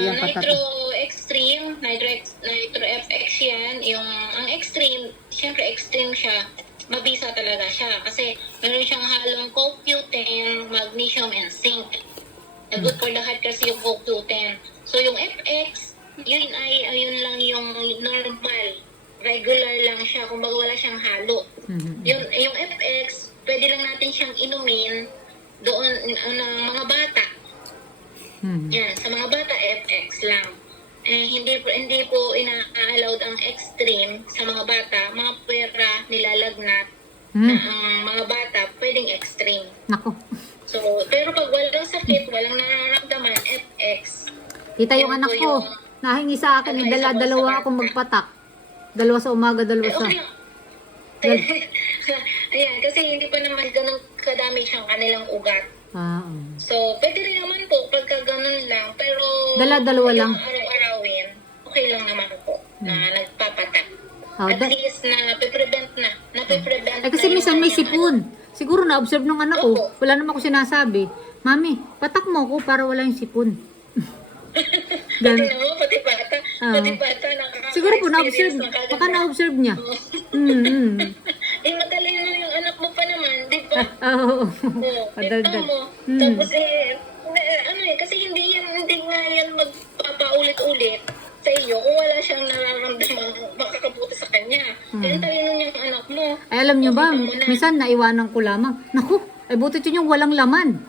Yan Nitro Extreme, Nitro FX yan. Ang Extreme, syempre Extreme siya. Mabisa talaga siya kasi meron siyang halong CoQ10, magnesium, and zinc. Good for the heart kasi yung CoQ10. So yung FX, ayun lang yung normal. Regular lang siya, kumbaga wala siyang halo. Yung FX, pwede lang natin siyang inumin doon ng mga bata. Yan, sa mga bata, FX lang. Hindi po ina-allowed ang extreme sa mga bata. Mga pwera, nilalagnat na ang mga bata, pwedeng extreme. Nako. So, pero pag walang sakit, walang nararamdaman, FX. Kita yung anak ko. Nahingi sa akin, dalawa akong magpatak. Dalawa sa umaga, dalawa sa... Ayan, kasi hindi pa naman ganun ka-damage ang kanilang ugat. So, pwede rin naman po pagka ganun lang. Pero, dalawa lang. Araw-arawin, okay lang naman po na nagpapatak. At least na prevent na. Kasi minsan may sipon. Siguro na-observe nung anak ko. Wala naman ko sinasabi. Mami, patak mo ko para wala yung sipon. Pati naman, pati bata. Siguro po na-observe. Baka na-observe niya. Madali mo yung anak mo pa naman, di ba? Oo. Padagdag. Tapos kasi hindi nga yan magpapaulit-ulit sa iyo kung wala siyang nararamdaman makakabuti sa kanya. Yung talino niyang anak mo. Ay, alam niyo ba, minsan naiwanan ko lamang. Naku, ay buti yun yung walang laman.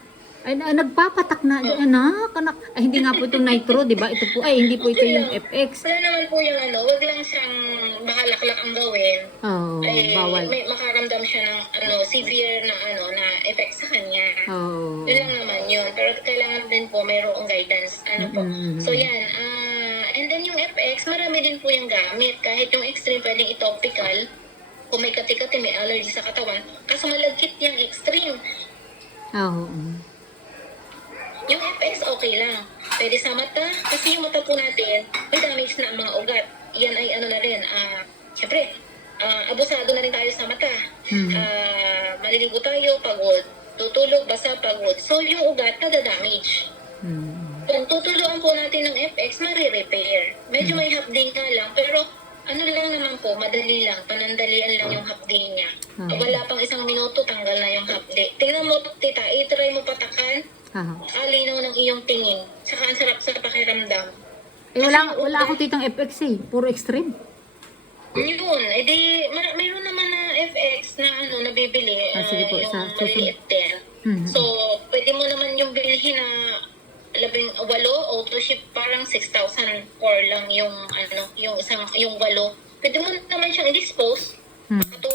Ay, nagpapatak na, anak. Ay, hindi nga po itong nitro, di ba? Ito po, hindi po ito yung FX. Wala naman po yung wag lang siyang makalaklak ang gawin. Bawal. May makaramdam siya ng severe na effect sa kanya. Yun lang naman yun. Pero kailangan din po mayroong guidance. So yan, and then yung FX, marami din po yung gamit. Kahit yung extreme, pwedeng i-topical. Kung may kati-kati, may allergy sa katawan. Kaso malagkit yung extreme. Yung FX, okay lang. Pwede sa mata, kasi yung mata po natin, may damage na ang mga ugat. Yan ay na rin, syempre, abusado na rin tayo sa mata. Maliligo tayo, pagod. Tutulog, basa, pagod. So, yung ugat, nada-damage. Kung tutuluan po natin ng FX, marirepair. Medyo may hapdi nga lang, pero lang naman po, madali lang. Panandalian lang yung hapdi niya. Wala pang 1 minuto, tanggal na yung hapdi. Tingnan mo, tita, i-try mo patakan. Alinaw ng iyong tingin. Saka ang sarap sa pakiramdam. Wala ako titang FX puro extreme. Yun, mayroon naman na FX na nabibili. Sige po, yung sa maliit din. So, pwede mo naman yung bilhin na 18 auto ship, parang 6,000 core lang yung yung 8. Pwede mo naman siyang i-dispose. Katulad